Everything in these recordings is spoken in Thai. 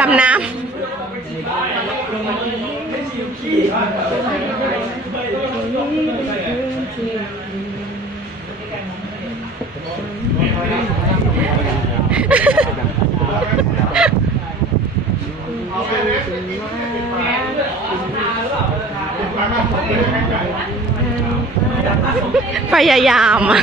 ดำน้ำพยายามอ่ะ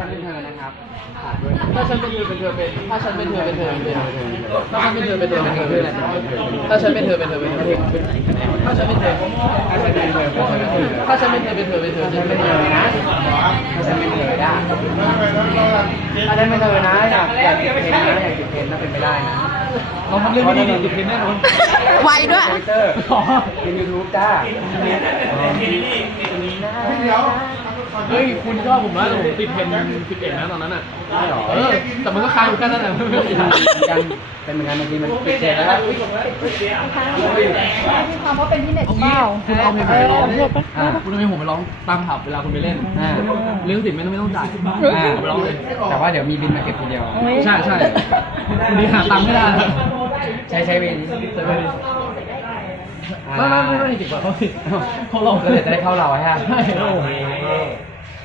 ฉันเป็นเธอนะครับ ถ้าฉันเป็นเธอเป็นเธอปถ้าฉันเป็นเธอเป็นเธอเป็นเธอ ถ้าฉันเป็นเธอ เป็นเธอเป็นเธอเป็ด้วยนะถ้าฉันเป็นเธอ เป็นเธอเป็นเธอถ้าฉันเป็นเธอถ้าฉันเป็นเธอ เป็นเธอเป็นเธอฉันเป็นเธอนะถ้าฉันเป็นเธอได้ถ้าฉันเป็นเธอ นะ อยากอยากเป็นนะอยากเป็นเพนน่าเป็นไปได้นะเราทำเรื่องไม่ดีดีดูเพนแน่นอนไวด้วยเป็นยูทูบจ้าเป็นยูทูบจ้าเ้ยเฮ้ยคุณชอบผมนะผมติดเพนติดเอ็นนะตอนนั้นอ่ะใช่หรอเออแต่มันก็ค้ายกันนั่นแหละไม่เป็นไรยังเป็นเหมือนกันบางทีมันติดเอ็นแล้วคุณทำเพราะเป็นที่เน็ตเปลคุณเอาไปร้องคุณทำไมผมไปร้องตามผับเวลาคุณไปเล่นอ่าเลี้ยงติดไม่ต้องไม่ต้องจ่ายอ่าไปร้องเลยแต่ว่าเดี๋ยวมีบินมาเก็บทีเดียวใช่ใช่คุณดี่หาตังค์ไม่ได้ใช้ใช้บินไม่ไม่ไม่ไม่ติดกว่าเขาเขาลงก็เลยจะได้เข้าเราใช่ไหม่โอ้